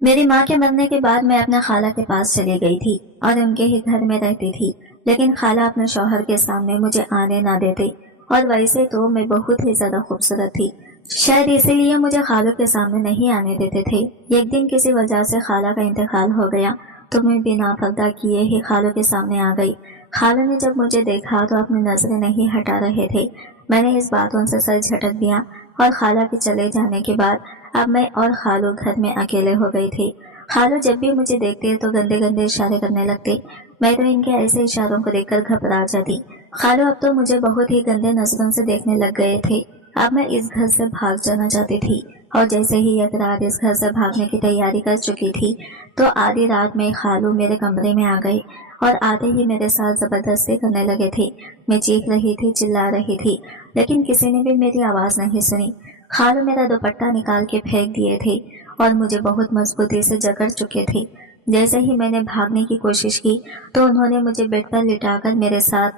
मेरी माँ के मरने के बाद मैं अपना खाला के पास चली गई थी और उनके ही घर में रहती थी, लेकिन खाला अपने शौहर के सामने मुझे आने ना देते। और वैसे तो मैं बहुत ही ज्यादा खूबसूरत थी, शायद इसीलिए मुझे खालों के सामने नहीं आने देते थे। एक दिन किसी वजह से खाला का इंतकाल हो गया तो मैं बिना पर्दा किए ही खालों के सामने आ गई। खाला ने जब मुझे देखा तो अपनी नजरें नहीं हटा रहे थे। मैंने इस बात उनसे सर झटक दिया और खाला के चले जाने के बाद अब मैं और खालू घर में अकेले हो गई थी। खालू जब भी मुझे देखते तो गंदे गंदे इशारे करने लगते। मैं तो इनके ऐसे इशारों को देखकर घबरा जाती। खालू अब तो मुझे बहुत ही गंदे नजरों से देखने लग गए थे। अब मैं इस घर से भाग जाना चाहती थी और जैसे ही एक रात इस घर से भागने की तैयारी कर चुकी थी तो आधी रात में खालू मेरे कमरे में आ गए और आते ही मेरे साथ जबरदस्ती करने लगे थे। मैं चीख रही थी, चिल्ला रही थी, लेकिन किसी ने भी मेरी आवाज नहीं सुनी। खालू मेरा दुपट्टा निकाल के फेंक दिए थे और मुझे बहुत मजबूती से जकड़ चुके थे। जैसे ही मैंने भागने की कोशिश की तो उन्होंने मुझे बेड पर लिटाकर मेरे साथ,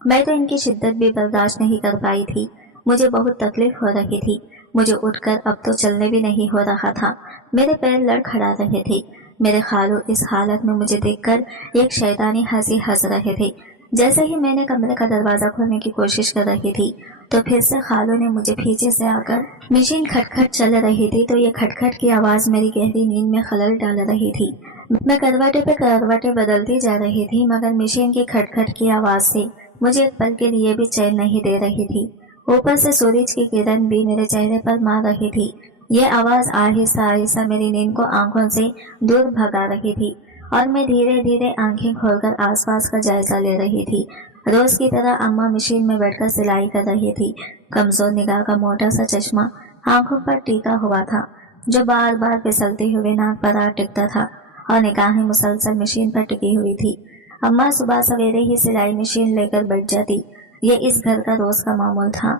मैं तो इनकी शिद्दत भी बर्दाश्त नहीं कर पाई थी। मुझे बहुत तकलीफ हो रही थी। मुझे उठकर अब तो चलने भी नहीं हो रहा था। मेरे पैर लड़खड़ा रहे थे। मेरे खालू इस हालत में मुझे देखकर एक शैतानी हंसी हंस रहे थे। जैसे ही मैंने कमरे का दरवाजा खोलने की कोशिश कर रही थी तो फिर से खालू ने मुझे पीछे से आकर, मशीन खटखट चल रही थी तो ये खटखट की आवाज मेरी गहरी नींद में खलल डाल रही थी। मैं करवटे पे करवटे बदलती जा रही थी मगर मशीन की खटखट की आवाज से मुझे एक पल के लिए भी चैन नहीं दे रही थी। ऊपर से सूरज की किरण भी मेरे चेहरे पर मार रही थी। ये आवाज आहिस्ता आहिस्ता मेरी नींद को आंखों से दूर भगा रही थी और मैं धीरे धीरे आंखें खोलकर आसपास का जायजा ले रही थी। रोज की तरह अम्मा मशीन में बैठकर सिलाई कर रही थी। कमजोर निगाह का मोटा सा चश्मा आंखों पर टीका हुआ था जो बार बार फिसलते हुए नाक पर आ टिकता था और निगाहें मुसलसल मशीन पर टिकी हुई थी। अम्मा सुबह सवेरे ही सिलाई मशीन लेकर बैठ जाती। ये इस घर का रोज का मामूल था।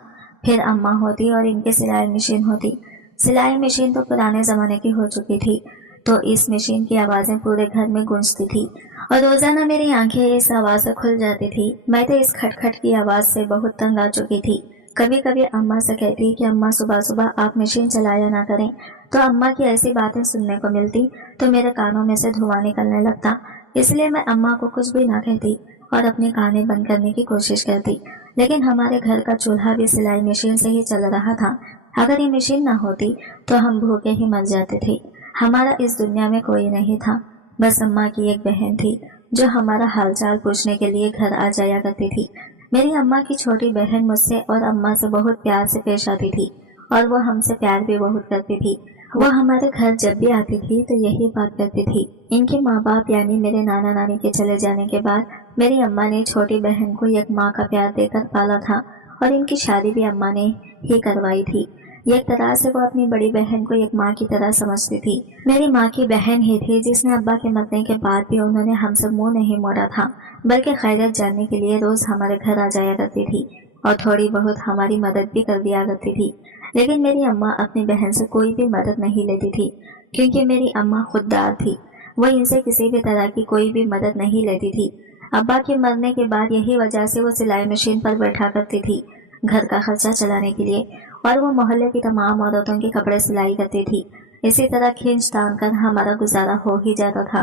फिर अम्मा होती और इनकी सिलाई मशीन होती। सिलाई मशीन तो पुराने जमाने की हो चुकी थी तो इस मशीन की आवाजें पूरे घर में गूंजती थी और रोजाना मेरी आंखें इस आवाज से खुल जाती थी। मैं तो इस खटखट की आवाज से बहुत तंग आ चुकी थी। कभी कभी अम्मा से कहती कि अम्मा सुबह सुबह आप मशीन चलाया ना करें, तो अम्मा की ऐसी बातें सुनने को मिलती तो मेरे कानों में से धुआं निकलने लगता। इसलिए मैं अम्मा को कुछ भी ना कहती और अपने काने बंद करने की कोशिश करती। लेकिन हमारे घर का चूल्हा भी सिलाई मशीन से ही चल रहा था। अगर ये मशीन ना होती तो हम भूखे ही मर जाते थे। हमारा इस दुनिया में कोई नहीं था, बस अम्मा की एक बहन थी जो हमारा हालचाल पूछने के लिए घर आ जाया करती थी। मेरी अम्मा की छोटी बहन मुझसे और अम्मा से बहुत प्यार से पेश आती थी और वो हमसे प्यार भी बहुत करती थी। वो हमारे घर जब भी आती थी तो यही बात करती थी। इनके माँ बाप यानी मेरे नाना नानी के चले जाने के बाद मेरी अम्मा ने छोटी बहन को एक माँ का प्यार देकर पाला था और इनकी शादी भी अम्मा ने ही करवाई थी। एक तरह से वो अपनी बड़ी बहन को एक माँ की तरह समझती थी। मेरी माँ की बहन ही थी जिसने अब्बा के मरने के बाद भी उन्होंने हमसे मुंह नहीं मोड़ा था, बल्कि खैरियत जानने के लिए रोज हमारे घर आ जाया करती थी और थोड़ी बहुत हमारी मदद भी कर दिया करती थी। लेकिन मेरी अम्मा अपनी बहन से कोई भी मदद नहीं लेती थी क्योंकि मेरी अम्मा खुददार थी। वो इनसे किसी भी तरह की कोई भी मदद नहीं लेती थी। अब्बा के मरने के बाद यही वजह से वो सिलाई मशीन पर बैठा करती थी घर का खर्चा चलाने के लिए, और वो मोहल्ले की तमाम औरतों के कपड़े सिलाई करती थी। इसी तरह खींच तान कर हमारा गुजारा हो ही जाता था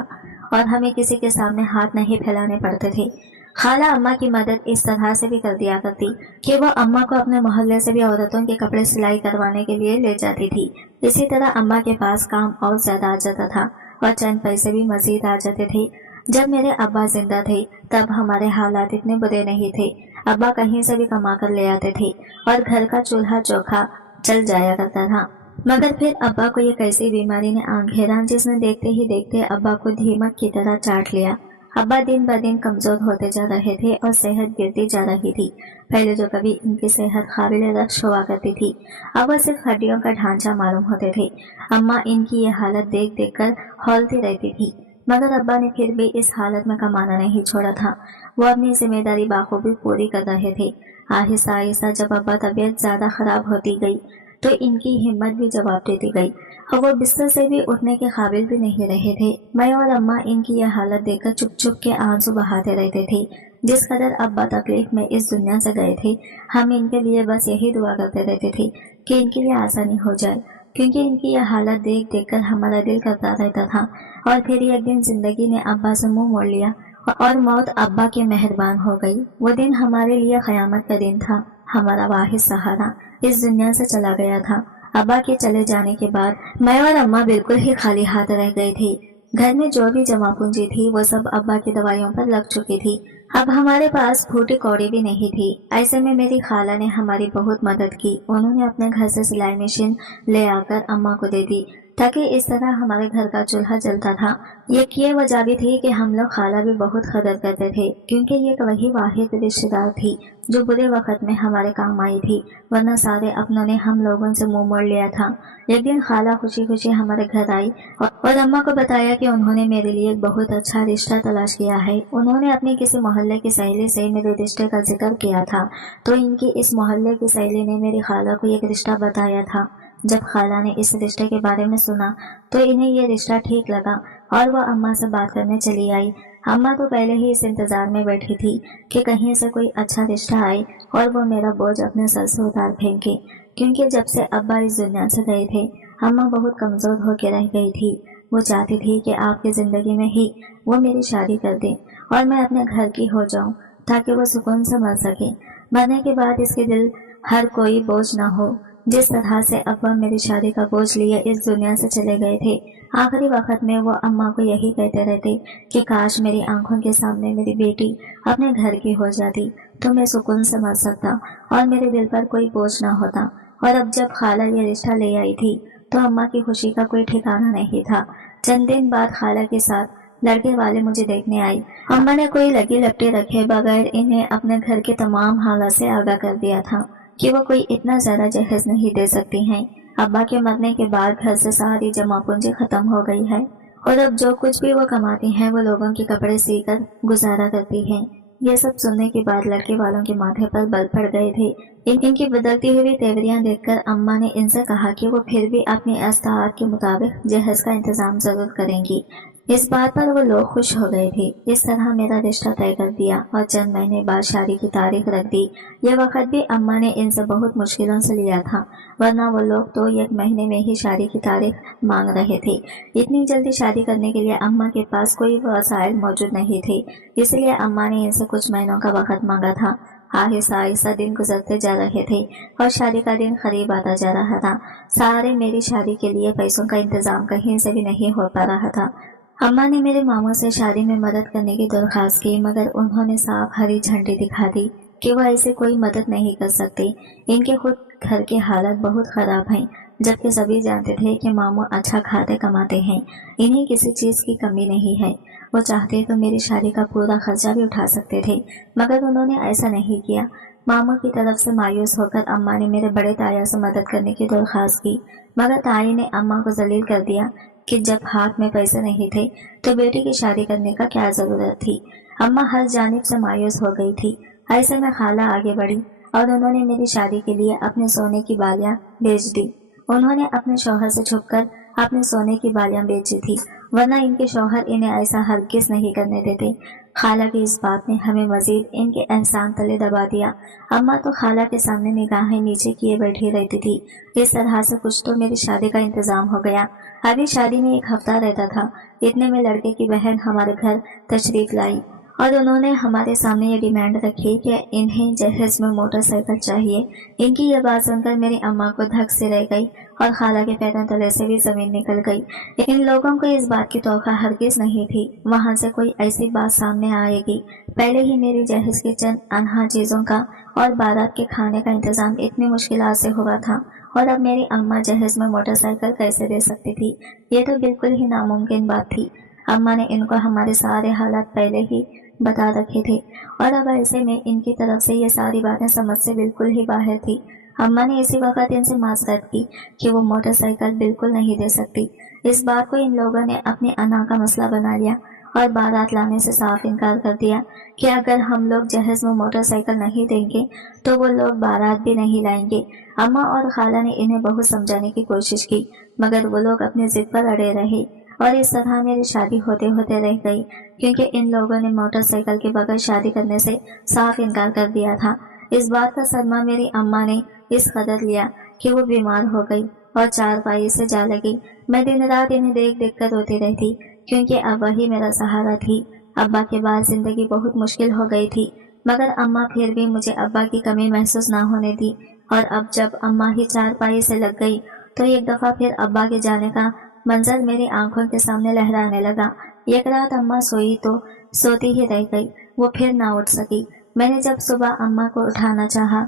और हमें किसी के सामने हाथ नहीं फैलाने पड़ते थे। खाला अम्मा की मदद इस तरह से भी कर दिया करती कि वो अम्मा को अपने मोहल्ले से भी औरतों के कपड़े सिलाई करवाने के लिए ले जाती थी। इसी तरह अम्मा के पास काम और ज्यादा आ जाता था और चंद पैसे भी मजीद आ जाते थे। जब मेरे अब्बा जिंदा थे तब हमारे हालात इतने बुरे नहीं थे। अब्बा कहीं से भी कमा कर ले आते थे और घर का चूल्हा चौखा चल जाया करता था। मगर फिर अब्बा को एक ऐसी बीमारी ने आंख घेरा जिसने देखते ही देखते अब्बा को दीमक की तरह चाट लिया। अब्बा दिन ब दिन कमजोर होते जा रहे थे और सेहत गिरती जा रही थी। पहले जो कभी इनकी सेहत काबिल रक्श हुआ करती थी, अब वह सिर्फ हड्डियों का ढांचा मालूम होते थे। अम्मा इनकी ये हालत देख देख कर हौलती रहती थी, मगर अब्बा ने फिर भी इस हालत में कमाना नहीं छोड़ा था। वो अपनी जिम्मेदारी बाखूबी पूरी कर रहे थे। आहिस्ता आहिस्ता जब अब्बा तबीयत ज्यादा खराब होती गई तो इनकी हिम्मत भी जवाब देती गई और वो बिस्तर से भी उठने के काबिल भी नहीं रहे थे। मैं और अम्मा इनकी यह हालत देखकर चुप चुप के आंसू बहाते रहते थे। जिस कदर अब्बा तकलीफ में इस दुनिया से गए थे, हम इनके लिए बस यही दुआ करते रहते थे कि इनके लिए आसानी हो जाए। क्योंकि इनकी यह हालत देख देख कर हमारा दिल करता रहता था। और फिर एक दिन जिंदगी ने अब्बा से मुंह मोड़ लिया और मौत अब्बा के मेहरबान हो गई। वो दिन हमारे लिए क़यामत का दिन था। हमारा वाहिद सहारा इस दुनिया से चला गया था। अब्बा के चले जाने के बाद मैं और अम्मा बिल्कुल ही खाली हाथ रह गई थी। घर में जो भी जमा पूंजी थी वो सब अब्बा की दवाइयों पर लग चुकी थी। अब हमारे पास फूटी कौड़ी भी नहीं थी। ऐसे में मेरी खाला ने हमारी बहुत मदद की। उन्होंने अपने घर से सिलाई मशीन ले आकर अम्मा को दे दी ताकि इस तरह हमारे घर का चूल्हा जलता था। ये वजह भी थी कि हम लोग खाला भी बहुत कदर करते थे, क्योंकि ये वही वाहिद रिश्तेदार थी जो बुरे वक्त में हमारे काम आई थी, वरना सारे अपनों ने हम लोगों से मुंह मोड़ लिया था। एक दिन खाला खुशी खुशी हमारे घर आई और अम्मा को बताया कि उन्होंने मेरे लिए एक बहुत अच्छा रिश्ता तलाश किया है। उन्होंने अपनी किसी मोहल्ले की सहेली से मेरे रिश्ते का जिक्र किया था, तो इनकी इस मोहल्ले की सहेली ने मेरी खाला को एक रिश्ता बताया था। जब खाला ने इस रिश्ते के बारे में सुना तो इन्हें ये रिश्ता ठीक लगा और वह अम्मा से बात करने चली आई। अम्मा तो पहले ही इस इंतजार में बैठी थी कि कहीं से कोई अच्छा रिश्ता आए और वो मेरा बोझ अपने सर से उतार फेंके, क्योंकि जब से अब्बा इस दुनिया से गए थे अम्मा बहुत कमजोर होकर रह गई थी। वो चाहती थी कि आपकी जिंदगी में ही वो मेरी शादी कर दे और मैं अपने घर की हो जाऊं, ताकि वो सुकून से मर सके। मरने के बाद इसके दिल हर कोई बोझ ना हो। जिस तरह से अब्बा मेरी शादी का बोझ लिए इस दुनिया से चले गए थे, आखिरी वक्त में वो अम्मा को यही कहते रहते कि काश मेरी आंखों के सामने मेरी बेटी अपने घर की हो जाती तो मैं सुकून से मर सकता और मेरे दिल पर कोई बोझ ना होता। और अब जब खाला ये रिश्ता ले आई थी तो अम्मा की खुशी का कोई ठिकाना नहीं था। चंद दिन बाद खाला के साथ लड़के वाले मुझे देखने आई। अम्मा ने कोई लगी लपटे रखे बगैर इन्हें अपने घर के तमाम हालात से आगाह कर दिया था कि वो कोई इतना ज्यादा जहेज नहीं दे सकती हैं। अब्बा के मरने के बाद घर से सारी जमा पूंजी खत्म हो गई है और अब जो कुछ भी वो कमाती हैं वो लोगों के कपड़े सीकर गुजारा करती हैं। ये सब सुनने के बाद लड़के वालों के माथे पर बल पड़ गए थे। इनकी बदलती हुई तेवरियां देखकर अम्मा ने इनसे कहा कि वो फिर भी अपनी अस्ताद के मुताबिक जहेज का इंतजाम जरूर करेंगी। इस बात पर वो लोग खुश हो गए थे। इस तरह मेरा रिश्ता तय कर दिया और चंद महीने बाद शादी की तारीख रख दी। यह वक्त भी अम्मा ने इनसे बहुत मुश्किलों से लिया था, वरना वो लोग तो 1 महीने में ही शादी की तारीख मांग रहे थे। इतनी जल्दी शादी करने के लिए अम्मा के पास कोई वसाइल मौजूद नहीं थे, इसलिए अम्मा ने इनसे कुछ महीनों का वक्त मांगा था। आहिस्ता आहिस्ता दिन गुजरते जा रहे थे और शादी का दिन करीब आता जा रहा था। सारे मेरी शादी के लिए पैसों का इंतजाम कहीं से भी नहीं हो पा रहा था। अम्मा ने मेरे मामू से शादी में मदद करने की दरख्वास्त की, मगर उन्होंने साफ हरी झंडी दिखा दी कि वह ऐसे कोई मदद नहीं कर सकते। इनके खुद घर की हालत बहुत खराब है, जबकि सभी जानते थे कि मामू अच्छा खाते कमाते हैं, इन्हें किसी चीज की कमी नहीं है। वो चाहते तो मेरी शादी का पूरा खर्चा भी उठा सकते थे, मगर उन्होंने ऐसा नहीं किया। मामू की तरफ से मायूस होकर अम्मा ने मेरे बड़े ताया से मदद करने की दरख्वास्त की, मगर ताई ने अम्मा को जलील कर दिया कि जब हाथ में पैसे नहीं थे तो बेटी की शादी करने का क्या जरूरत थी। अम्मा हर जानिब से मायूस हो गई थी। ऐसे में खाला आगे बढ़ी और उन्होंने मेरी शादी के लिए अपने सोने की बालियां बेच दी। उन्होंने अपने शौहर से छुपकर अपने सोने की बालियां बेची थी, वरना इनके शौहर इन्हें ऐसा हरगिज नहीं करने देते। खाला की इस बात ने हमें मजीद इनके एहसान तले दबा दिया। अम्मा तो खाला के सामने निगाहें नीचे किए बैठी रहती थी। इस तरह से कुछ तो मेरी शादी का इंतजाम हो गया। अभी शादी में 1 हफ्ता रहता था, इतने में लड़के की बहन हमारे घर तशरीफ लाई और उन्होंने हमारे सामने ये डिमांड रखी कि इन्हें जहेज में मोटरसाइकिल चाहिए। इनकी यह बात सुनकर मेरी अम्मा को धक से रह गई और खाला के पैरों तले से भी जमीन निकल गई। इन लोगों को इस बात की तौक़ा हरगिज नहीं थी वहां से कोई ऐसी बात सामने आएगी। पहले ही मेरी जहेज के चंद अनहा चीजों का और बारात के खाने का इंतजाम इतनी मुश्किल से हुआ था, और अब मेरी अम्मा जहेज में मोटरसाइकिल कैसे दे सकती थी? ये तो बिल्कुल ही नामुमकिन बात थी। अम्मा ने इनको हमारे सारे हालात पहले ही बता रखे थे और अब ऐसे में इनकी तरफ से ये सारी बातें समझ से बिल्कुल ही बाहर थी। अम्मा ने इसी वक्त इनसे माजरत की कि वो मोटरसाइकिल बिल्कुल नहीं दे सकती। इस बात को इन लोगों ने अपनी अना का मसला बना लिया और बारात लाने से साफ इनकार कर दिया कि अगर हम लोग जहेज में मोटरसाइकिल नहीं देंगे तो वो लोग बारात भी नहीं लाएंगे। अम्मा और खाला ने इन्हें बहुत समझाने की कोशिश की, मगर वो लोग अपनी जिद पर अड़े रहे और इस तरह मेरी शादी होते होते रह गई, क्योंकि इन लोगों ने मोटरसाइकिल के बगैर शादी करने से साफ इनकार कर दिया था। इस बात का सदमा मेरी अम्मा ने इस कदर लिया कि वो बीमार हो गई और चारपाई से जा लगी। मैं दिन रात इन्हें देख देख कर रोती रहती, क्योंकि अब वही मेरा सहारा थी। अब्बा के बाद जिंदगी बहुत मुश्किल हो गई थी, मगर अम्मा फिर भी मुझे अब्बा की कमी महसूस ना होने दी। और अब जब अम्मा ही चारपाई से लग गई तो एक दफा फिर अब्बा के जाने का मंजर मेरी आंखों के सामने लहराने लगा। एक रात अम्मा सोई तो सोती ही रह गई, वो फिर ना उठ सकी। मैंने जब सुबह अम्मा को उठाना चाहा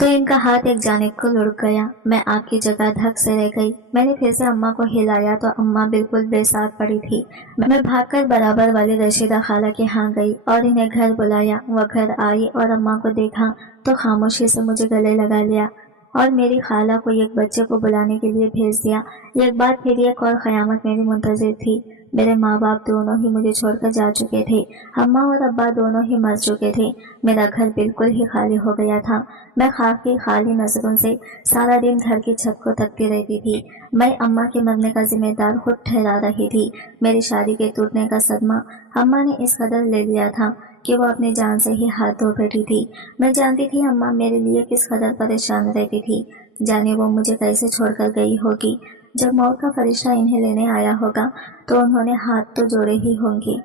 तो इनका हाथ एक जानिब को लुढ़क गया। मैं आपकी जगह धक से रह गई। मैंने फिर से अम्मा को हिलाया तो अम्मा बिल्कुल बेसात पड़ी थी। मैं भागकर बराबर वाली रशीदा खाला के यहाँ गई और इन्हें घर बुलाया। वह घर आई और अम्मा को देखा तो खामोशी से मुझे गले लगा लिया और मेरी खाला को एक बच्चे को बुलाने के लिए भेज दिया। एक बार फिर एक और क़यामत मेरी मुंतज़िर थी। मेरे माँ बाप दोनों ही मुझे छोड़कर जा चुके थे। अम्मा और अब्बा दोनों ही मर चुके थे। मेरा घर बिल्कुल ही खाली हो गया था। मैं खाकी खाली नजरों से सारा दिन घर की छत को तकती रहती थी। मैं अम्मा के मरने का जिम्मेदार खुद ठहरा रही थी। मेरी शादी के टूटने का सदमा अम्मा ने इस कदर ले लिया था कि वो अपनी जान से ही हाथ धो बैठी थी। मैं जानती थी अम्मा मेरे लिए किस कदर परेशान रहती थी। जाने वो मुझे कैसे छोड़कर गई होगी। जब मौत का फरिश्ता इन्हें लेने आया होगा तो उन्होंने हाथ तो जोड़े ही होंगे।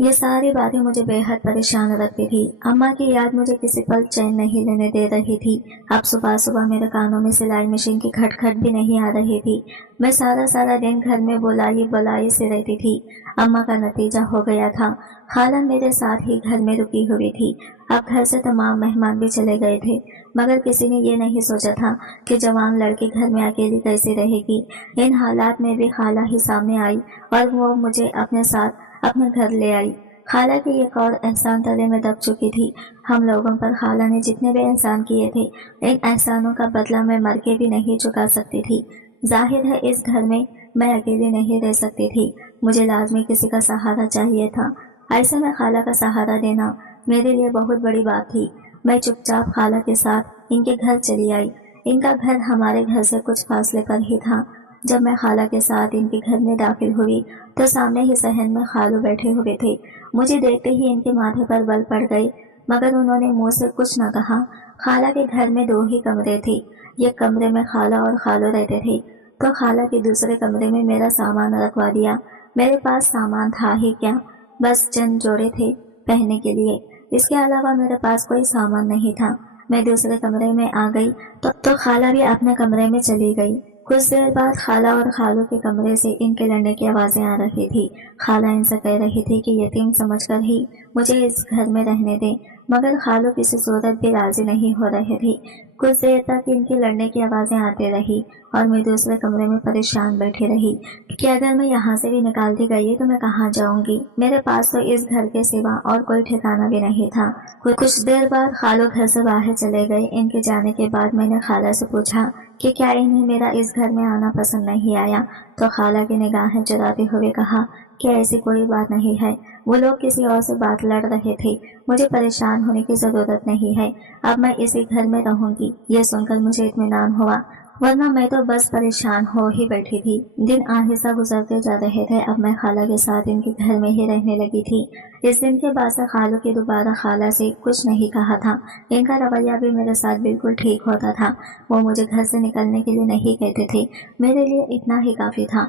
ये सारी बातें मुझे बेहद परेशान रखती थी। अम्मा की याद मुझे किसी पल चैन नहीं लेने दे रही थी। अब सुबह सुबह मेरे कानों में सिलाई मशीन की खटखट भी नहीं आ रही थी। मैं सारा दिन घर में बुलाई से रहती थी। अम्मा का नतीजा हो गया था। खाला मेरे साथ ही घर में रुकी हुई थी। अब घर से तमाम मेहमान भी चले गए थे, मगर किसी ने ये नहीं सोचा था कि जवान लड़की घर में अकेली कैसे रहेगी। इन हालात में भी खाला ही सामने आई और वो मुझे अपने साथ अपने घर ले आई। खाला की एक और एहसान तले में दब चुकी थी। हम लोगों पर खाला ने जितने भी एहसान किए थे, इन एहसानों का बदला मैं मर के भी नहीं चुका सकती थी। जाहिर है इस घर में मैं अकेली नहीं रह सकती थी। मुझे लाजमी किसी का सहारा चाहिए था। ऐसे में खाला का सहारा देना मेरे लिए बहुत बड़ी बात थी। मैं चुपचाप खाला के साथ इनके घर चली आई। इनका घर हमारे घर से कुछ फासले पर ही था। जब मैं खाला के साथ इनके घर में दाखिल हुई तो सामने ही सहन में खालू बैठे हुए थे। मुझे देखते ही इनके माथे पर बल पड़ गए, मगर उन्होंने मुंह से कुछ न कहा। खाला के घर में 2 ही कमरे थे। एक कमरे में खाला और खालू रहते थे तो खाला के दूसरे कमरे में मेरा सामान रखवा दिया। मेरे पास सामान था ही क्या, बस चंद जोड़े थे पहनने के लिए। इसके अलावा मेरे पास कोई सामान नहीं था। मैं दूसरे कमरे में आ गई तो खाला भी अपने कमरे में चली गई। कुछ देर बाद खाला और खालू के कमरे से इनके लड़ने की आवाजें आ रही थी। खाला इनसे कह रही थी कि यतीम समझकर ही मुझे इस घर में रहने दें, मगर खालू किसी सूरत भी राजी नहीं हो रहे थे। कुछ देर तक इनकी लड़ने की आवाजें आती रही और मैं दूसरे कमरे में परेशान बैठी रही कि अगर मैं यहाँ से भी निकाल दी गई तो मैं कहाँ जाऊंगी। मेरे पास तो इस घर के सिवा और कोई ठिकाना भी नहीं था। कुछ देर बाद खालू घर से बाहर चले गए। इनके जाने के बाद मैंने खाला से पूछा कि क्या इन्हें मेरा इस घर में आना पसंद नहीं आया, तो खाला की निगाहें चुराते हुए कहा कि ऐसी कोई बात नहीं है, वो लोग किसी और से बात लड़ रहे थे। मुझे परेशान होने की जरूरत नहीं है, अब मैं इसी घर में रहूंगी। ये सुनकर मुझे इत्मीनान हुआ, वरना मैं तो बस परेशान हो ही बैठी थी। दिन आहिस्ता गुजरते जा रहे थे। अब मैं खाला के साथ इनके घर में ही रहने लगी थी। इस दिन के बाद से खालू के दोबारा खाला से कुछ नहीं कहा था। इनका रवैया भी मेरे साथ बिल्कुल ठीक होता था। वो मुझे घर से निकलने के लिए नहीं कहते थे, मेरे लिए इतना ही काफी था।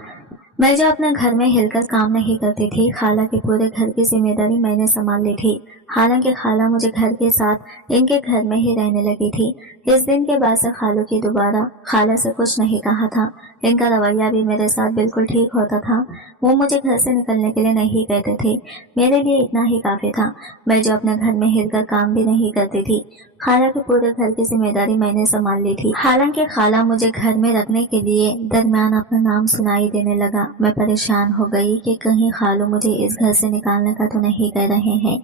मैं जो अपने घर में हिलकर काम नहीं करती थी, खाला के पूरे घर की जिम्मेदारी मैंने संभाल ली थी। हालांकि खाला मुझे घर के साथ इनके घर में ही रहने लगी थी। इस दिन के बाद से खालू की दोबारा खाला से कुछ नहीं कहा था। इनका रवैया भी मेरे साथ बिल्कुल ठीक होता था। वो मुझे घर से निकलने के लिए नहीं कहते थे, मेरे लिए इतना ही काफी था। मैं जो अपने घर में हिलकर काम भी नहीं करती थी, खाला के पूरे घर की जिम्मेदारी मैंने संभाल ली थी। हालांकि खाला मुझे घर में रखने के लिए दरमियान अपना नाम सुनाई देने लगा। मैं परेशान हो गई कि कहीं खालू मुझे इस घर से निकालने का तो नहीं कह रहे हैं।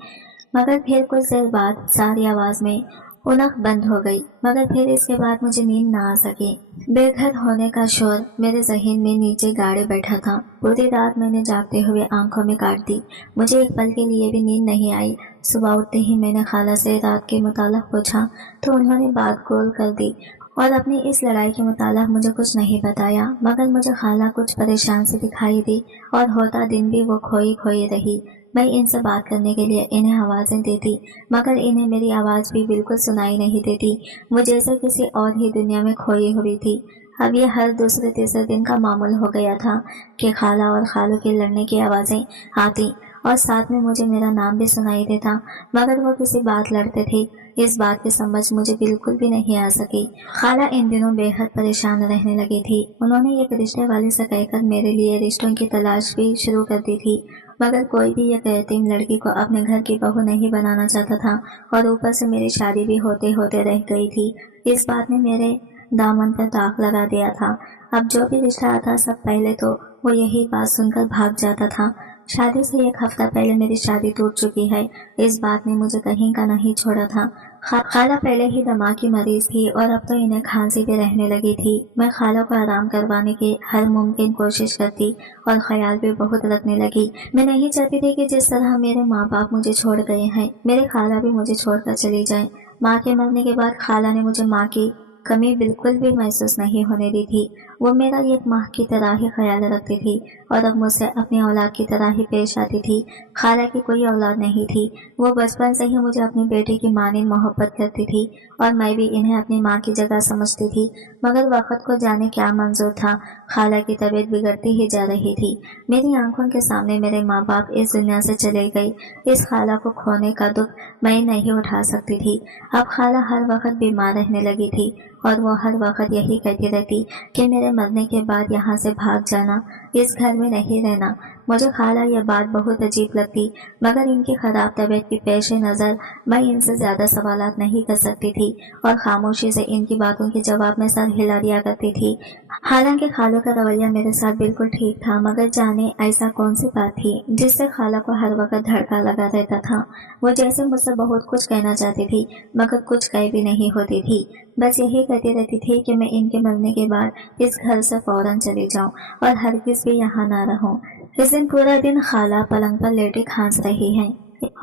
मगर फिर कुछ देर बाद सारी आवाज में उनक बंद हो गई, मगर फिर इसके बाद मुझे नींद ना आ सकी। बेघर होने का शोर मेरे जहन में नीचे गाड़े बैठा था। पूरी रात मैंने जागते हुए आंखों में काट दी। मुझे एक पल के लिए भी नींद नहीं आई। सुबह उठते ही मैंने खाला से रात के मुताल्लिक़ पूछा तो उन्होंने बात गोल कर दी और अपनी इस लड़ाई के मुताल्लिक़ मुझे कुछ नहीं बताया। मगर मुझे खाला कुछ परेशान सी दिखाई दी और होता दिन भी वो खोई खोई रही। मैं इनसे बात करने के लिए इन्हें आवाज़ें देती, मगर इन्हें मेरी आवाज़ भी बिल्कुल सुनाई नहीं देती। वो जैसे किसी और ही दुनिया में खोई हुई थी। अब ये हर दूसरे तीसरे दिन का मामूल हो गया था कि खाला और खालू की लड़ने की आवाज़ें आती और साथ में मुझे मेरा नाम भी सुनाई देता, मगर वो किसी बात लड़ते थे। इस बात की समझ मुझे बिल्कुल भी नहीं आ सकी। खाला इन दिनों बेहद परेशान रहने लगी थी। उन्होंने एक रिश्ते वाले से कहकर मेरे लिए रिश्तों की तलाश भी शुरू कर दी थी, मगर कोई भी एक यतीम लड़की को अपने घर की बहू नहीं बनाना चाहता था और ऊपर से मेरी शादी भी होते होते रह गई थी। इस बात ने मेरे दामन पर दाग लगा दिया था। अब जो भी रिश्ता आता सब पहले तो वो यही बात सुनकर भाग जाता था। शादी से एक हफ्ता पहले मेरी शादी टूट चुकी है। इस बात ने मुझे कहीं का नहीं छोड़ा था। खाला पहले ही दमा की मरीज थी और अब तो इन्हें खांसी भी रहने लगी थी। मैं खाला को आराम करवाने की हर मुमकिन कोशिश करती और ख्याल भी बहुत रखने लगी। मैं नहीं चाहती थी कि जिस तरह मेरे माँ बाप मुझे छोड़ गए हैं, मेरे खाला भी मुझे छोड़कर चली जाए। माँ के मरने के बाद खाला ने मुझे माँ की कमी बिल्कुल भी महसूस नहीं होने दी थी। वो मेरा एक माँ की तरह ही ख्याल रखती थी और अब मुझसे अपनी औलाद की तरह ही पेश आती थी। खाला की कोई औलाद नहीं थी। वो बचपन से ही मुझे अपनी बेटी की मानी मोहब्बत करती थी और मैं भी इन्हें अपनी माँ की जगह समझती थी, मगर वक्त को जाने क्या मंजूर था। खाला की तबीयत बिगड़ती ही जा रही थी। मेरी आंखों के सामने मेरे माँ बाप इस दुनिया से चले गए। इस खाला को खोने का दुख मैं नहीं उठा सकती थी। अब खाला हर वक्त बीमार रहने लगी थी और वो हर वक्त यही कहती रहती कि मेरे मरने के बाद यहाँ से भाग जाना, इस घर में नहीं रहना। मुझे खाला यह बात बहुत अजीब लगती, मगर इनकी खराब तबीयत की पेश नज़र मैं इनसे ज़्यादा सवालात नहीं कर सकती थी और खामोशी से इनकी बातों के जवाब में सर हिला दिया करती थी। हालांकि खाला का रवैया मेरे साथ बिल्कुल ठीक था, मगर जाने ऐसा कौन सी बात थी जिससे खाला को हर वक्त धड़का लगा रहता था। वो जैसे मुझसे बहुत कुछ कहना चाहती थी, मगर कुछ कह भी नहीं होती थी। बस यही कहती रहती थी कि मैं इनके मरने के बाद इस घर से फौरन चली जाऊं और हरगिज भी यहाँ ना रहूं। इस दिन पूरा दिन खाला पलंग पर लेटी खांस रही है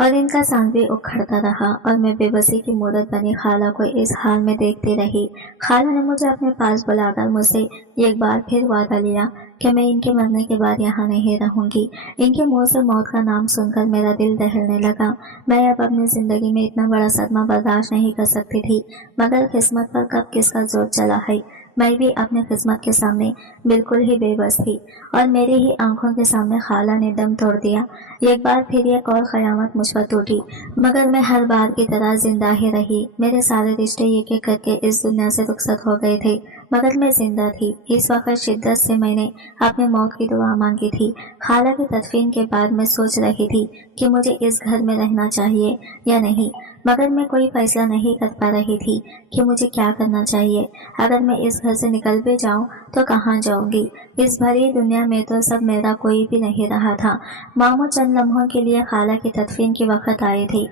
और इनका सांस भी उखड़ता रहा और मैं बेबसी की मूरत बनी खाला को इस हाल में देखती रही। खाला ने मुझे अपने पास बुलाकर मुझसे एक बार फिर वादा लिया कि मैं इनके मरने के बाद यहाँ नहीं रहूंगी। इनके मुंह से मौत का नाम सुनकर मेरा दिल दहलने लगा। मैं अब अपनी जिंदगी में इतना बड़ा सदमा बर्दाश्त नहीं कर सकती थी, मगर किस्मत पर कब किसका जोर चला है। मैं भी अपने किस्मत के सामने बिल्कुल ही बेबस थी और मेरी ही आंखों के सामने खाला ने दम तोड़ दिया। एक बार फिर एक और कयामत मुझ पर टूटी, मगर मैं हर बार की तरह जिंदा ही रही। मेरे सारे रिश्ते एक एक करके इस दुनिया से रुखसत हो गए थे, मगर मैं जिंदा थी। इस वक्त शिद्दत से मैंने अपने मौत की दुआ मांगी थी। खाला की तदफीन के बाद मैं सोच रही थी कि मुझे इस घर में रहना चाहिए या नहीं, मगर मैं कोई फैसला नहीं कर पा रही थी कि मुझे क्या करना चाहिए। अगर मैं इस घर से निकल भी जाऊं तो कहाँ जाऊंगी? इस भरी दुनिया में तो सब मेरा कोई भी नहीं रहा था। मामू चंद लम्हों के लिए खाला की तदफीन के वक्त आए थे।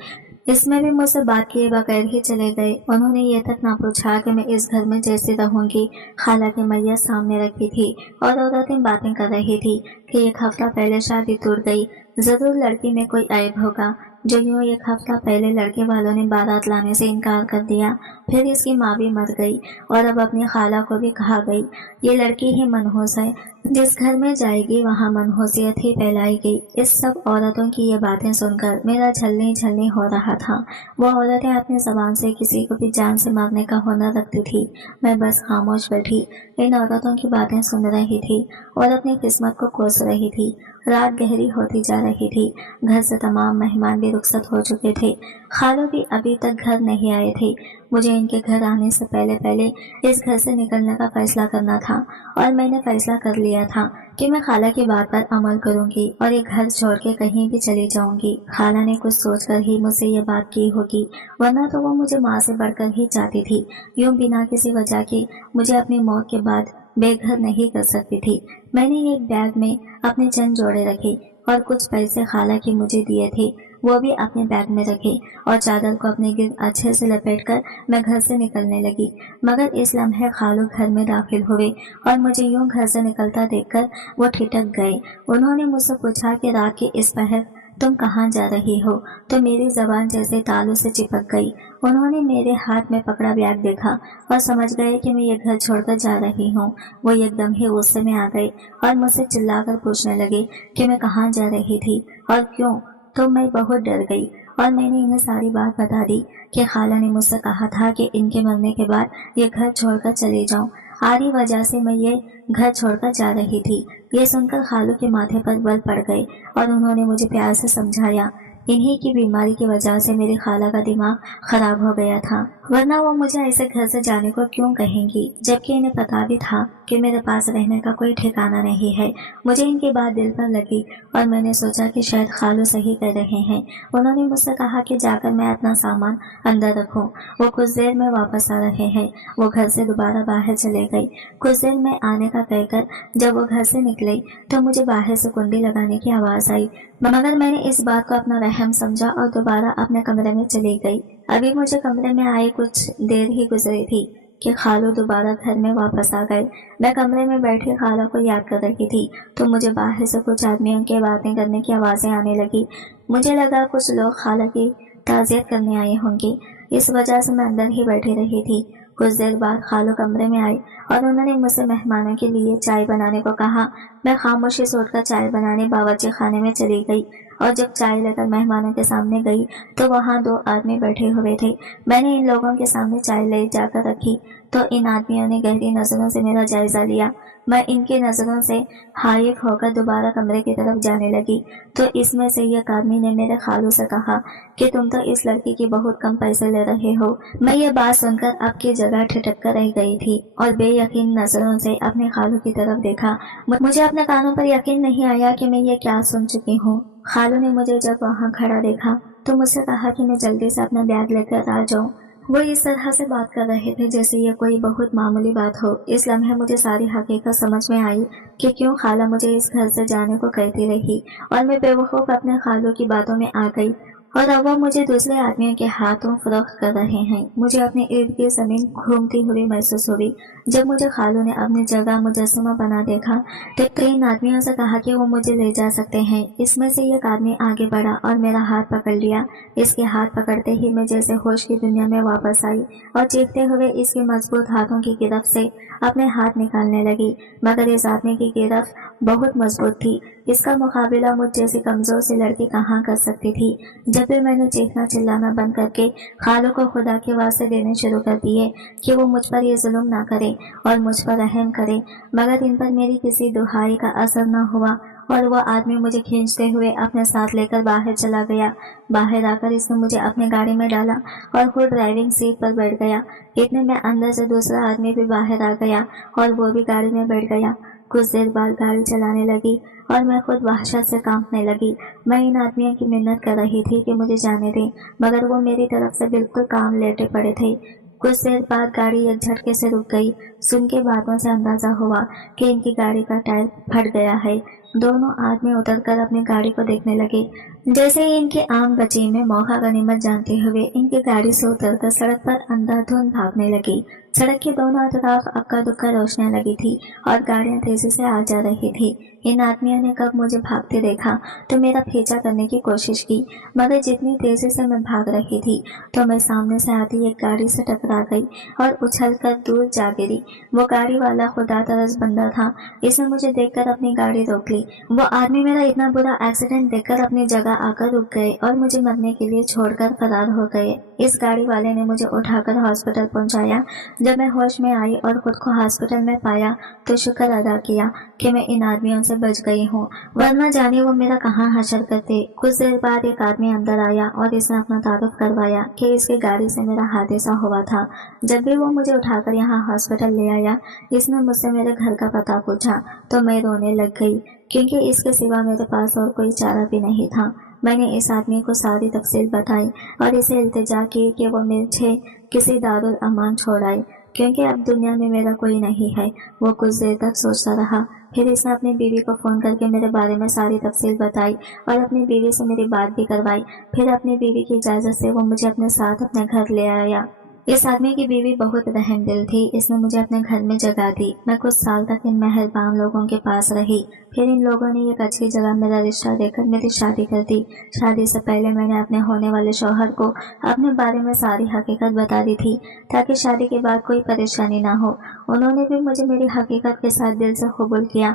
इसमें भी मुझसे बात किए बगैर ही चले गए। उन्होंने ये तक ना पूछा कि मैं इस घर में जैसे रहूंगी। खाला की मैयत सामने रखी थी और औरतें बातें कर रही थी कि एक हफ्ता पहले शादी टूट गई, जरूर लड़की में कोई ऐब होगा। जो यूं एक हफ्ता पहले लड़के वालों ने बारात लाने से इनकार कर दिया, फिर इसकी माँ भी मर गई और अब अपनी खाला को भी कहा गई ये लड़की ही मनहूस है, जिस घर में जाएगी वहाँ मनहूसियत ही फैलाई गई। इस सब औरतों की ये बातें सुनकर मेरा झलनी झलनी हो रहा था। वो औरतें अपनी जबान से किसी को भी जान से मारने का हुनर रखती थी। मैं बस खामोश बैठी इन औरतों की बातें सुन रही थी और अपनी किस्मत को कोस रही थी। रात गहरी होती जा रही थी। घर से तमाम मेहमान भी रुखसत हो चुके थे। खालू भी अभी तक घर नहीं आए थे। मुझे इनके घर आने से पहले पहले इस घर से निकलने का फैसला करना था और मैंने फैसला कर लिया था कि मैं खाला की बात पर अमल करूंगी और ये घर छोड़ के कहीं भी चली जाऊंगी। खाला ने कुछ सोचकर ही मुझसे ये बात की होगी, वरना तो वो मुझे माँ से बढ़कर ही चाहती थी। यूं बिना किसी वजह के मुझे अपनी मौत के बाद बेघर नहीं कर सकती थी। मैंने एक बैग में अपने चंद जोड़े रखे और कुछ पैसे खाला के मुझे दिए थे, वो भी अपने बैग में रखे और चादर को अपने गिर्द अच्छे से लपेटकर मैं घर से निकलने लगी। मगर इस लम्हे खालू घर में दाखिल हुए और मुझे यूं घर से निकलता देखकर वो ठिठक गए। उन्होंने मुझसे पूछा कि रात के इस पहर तुम कहाँ जा रही हो? तो मेरी जबान जैसे तालू से चिपक गई। उन्होंने मेरे हाथ में पकड़ा बैग देखा और समझ गए कि मैं ये घर छोड़कर जा रही हूँ। वो एकदम ही गुस्से में आ गए और मुझसे चिल्लाकर पूछने लगे कि मैं कहाँ जा रही थी और क्यों। तो मैं बहुत डर गई और मैंने इन्हें सारी बात बता दी कि खाला ने मुझसे कहा था कि इनके मरने के बाद ये घर छोड़कर चले जाऊं। आदि वजह से मैं ये घर छोड़कर जा रही थी। ये सुनकर खालू के माथे पर बल पड़ गए और उन्होंने मुझे प्यार से समझाया। इन्हीं की बीमारी की वजह से मेरी खाला का दिमाग खराब हो गया था, वरना वो मुझे ऐसे घर से जाने को क्यों कहेंगी, जबकि इन्हें पता भी था कि मेरे पास रहने का कोई ठिकाना नहीं है। मुझे इनकी बात दिल पर लगी और मैंने सोचा कि शायद खालू सही कर रहे हैं। उन्होंने मुझसे कहा कि जाकर मैं अपना सामान अंदर रखूं। वो कुछ देर में वापस आ रहे हैं। वो घर से दोबारा बाहर चले गए। कुछ देर में आने का कहकर जब वो घर से निकले तो मुझे बाहर से कुंडी लगाने की आवाज आई, मगर मैंने इस बात को अपना वहम समझा और दोबारा अपने कमरे में चली गई। अभी मुझे कमरे में आए कुछ देर ही गुजरी थी कि खालू दोबारा घर में वापस आ गए। मैं कमरे में बैठी खाला को याद कर रही थी तो मुझे बाहर से कुछ आदमियों के बातें करने की आवाजें आने लगी। मुझे लगा कुछ लोग खाला की ताज़ियत करने आए होंगे, इस वजह से मैं अंदर ही बैठी रही थी। कुछ देर बाद खालू कमरे में आई और उन्होंने मुझसे मेहमानों के लिए चाय बनाने को कहा। मैं खामोशी से उठकर चाय बनाने बावर्ची खाने में चली गई और जब चाय लेकर मेहमानों के सामने गई तो वहाँ 2 आदमी बैठे हुए थे। मैंने इन लोगों के सामने चाय ले जाकर रखी तो इन आदमियों ने गहरी नजरों से मेरा जायजा लिया। मैं इनकी नजरों से हाइफ होकर दोबारा कमरे की तरफ जाने लगी तो इसमें से एक आदमी ने मेरे खालू से कहा कि तुम तो इस लड़की की बहुत कम पैसे ले रहे हो। मैं ये बात सुनकर आपकी जगह ठिठक कर रह गई थी और बेयकीन नजरों से अपने खालू की तरफ देखा। मुझे अपने कानों पर यकीन नहीं आया कि मैं ये क्या सुन चुकी हूँ। खालू ने मुझे जब वहाँ खड़ा देखा तो मुझसे कहा कि मैं जल्दी से अपना बैग लेकर आ जाऊँ। वो इस तरह से बात कर रहे थे जैसे ये कोई बहुत मामूली बात हो। इस लम्हे मुझे सारी हकीकत समझ में आई कि क्यों खाला मुझे इस घर से जाने को कहती रही और मैं बेवकूफ अपने खालू की बातों में आ गई और अब वो मुझे दूसरे आदमियों के हाथों फरोख्त कर रहे हैं। मुझे अपने इर्द गिर्द जमीन घूमती हुई महसूस हुई। जब मुझे खालू ने अपनी जगह मुजस्समा बना देखा तो 3 आदमियों से कहा कि वो मुझे ले जा सकते हैं। इसमें से एक आदमी आगे बढ़ा और मेरा हाथ पकड़ लिया। इसके हाथ पकड़ते ही मैं जैसे होश की दुनिया में वापस आई और चीखते हुए इसके मजबूत हाथों की गिरफ्त से अपने हाथ निकालने लगी, मगर इस आदमी की गिरफ्त बहुत मजबूत थी। इसका मुकाबला मुझ जैसी कमजोर सी लड़की कहाँ कर सकती थी। जब भी मैंने चीखना चिल्लाना बंद करके खालू को खुदा के वास्ते देने शुरू कर दिए कि वो मुझ पर ये जुल्म ना करे और मुझ पर रहम करे, मगर इन पर मेरी किसी दुहाई का असर न हुआ और वह आदमी मुझे खींचते हुए अपने साथ लेकर बाहर चला गया। बाहर आकर इसने मुझे अपने गाड़ी में डाला और खुद ड्राइविंग सीट पर बैठ गया। इतने में अंदर से दूसरा आदमी भी बाहर आ गया और वो भी गाड़ी में बैठ गया। कुछ देर बाद गाड़ी चलाने लगी और मैं खुद वहशत से कांपने लगी। मैं इन आदमियों की मिन्नत कर रही थी कि मुझे जाने दें, मगर वो मेरी तरफ से बिल्कुल काम लेटे पड़े थे। कुछ देर बाद गाड़ी एक झटके से रुक गई। सुन के बातों से अंदाजा हुआ कि इनकी गाड़ी का टायर फट गया है। दोनों आदमी उतरकर अपनी गाड़ी को देखने लगे। जैसे ही इनकी आम बची में मौका गनीमत जानते हुए इनकी गाड़ी से उतरकर सड़क पर अंधाधुंध भागने लगी। सड़क के दोनों अतराफ अक्का दुक्का रोशनियां लगी थी और गाड़ियां तेजी से आ जा रही थी। इन आदमियों ने कब मुझे भागते देखा तो मेरा पीछा करने की कोशिश की, मगर जितनी तेजी से मैं भाग रही थी तो मैं सामने से आती एक गाड़ी से टकरा गई और उछलकर दूर जा गिरी। वो गाड़ी वाला खुदा तरस बंदा था। इसने मुझे देखकर अपनी गाड़ी रोक ली। वो आदमी मेरा इतना बुरा एक्सीडेंट देखकर अपनी जगह आकर रुक गए और मुझे मरने के लिए छोड़कर फरार हो गए। इस गाड़ी वाले ने मुझे उठाकर हॉस्पिटल पहुंचाया। जब मैं होश में आई और खुद को हॉस्पिटल में पाया तो शुक्र अदा किया कि मैं इन आदमियों से बच गई हूँ, वरना जाने वो मेरा कहाँ हशर करते। कुछ देर बाद एक आदमी अंदर आया और इसने अपना तारुफ करवाया कि इसकी गाड़ी से मेरा हादसा हुआ था। जब भी वो मुझे उठाकर यहाँ हॉस्पिटल ले आया, इसने मुझसे मेरे घर का पता पूछा तो मैं रोने लग गई, क्योंकि इसके सिवा मेरे पास और कोई चारा भी नहीं था। मैंने इस आदमी को सारी तफसील बताई और इसे इल्तिजा की कि वो मुझे किसी दारुल अमान छोड़ाए, क्योंकि अब दुनिया में मेरा कोई नहीं है। वो कुछ देर तक सोचता रहा, फिर इसने अपनी बीवी को फ़ोन करके मेरे बारे में सारी तफसील बताई और अपनी बीवी से मेरी बात भी करवाई। फिर अपनी बीवी की इजाज़त से वो मुझे अपने साथ अपने घर ले आया। इस आदमी की बीवी बहुत रहमदिल थी। इसने मुझे अपने घर में जगह दी। मैं कुछ साल तक इन मेहरबान लोगों के पास रही। फिर इन लोगों ने एक अच्छी जगह मेरा रिश्ता देकर मेरी शादी कर दी। शादी से पहले मैंने अपने होने वाले शौहर को अपने बारे में सारी हकीकत बता दी थी, ताकि शादी के बाद कोई परेशानी ना हो। उन्होंने भी मुझे मेरी हकीकत के साथ दिल से कबूल किया।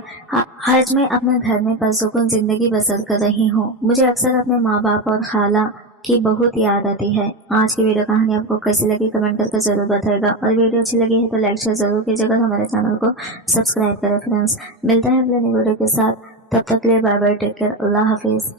आज मैं अपने घर में पुरसुकून जिंदगी बसर कर रही हूँ। मुझे अक्सर अपने माँ बाप और खाला की बहुत याद आती है। आज की वीडियो कहानी आपको कैसी लगी कमेंट करके ज़रूर बताएगा, और वीडियो अच्छी लगी है तो लाइक शेयर ज़रूर कीजिएगा, हमारे चैनल को सब्सक्राइब करें फ्रेंड्स। मिलते हैं अगले नई वीडियो के साथ, तब तक के लिए बाय बाय, टेक केयर, अल्लाह हाफिज़।